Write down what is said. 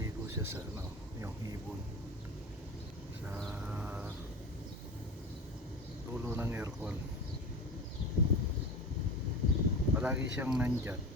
nakaligo siya sa ano, yung ibon sa tulo ng aircon. Palagi siyang nandyan.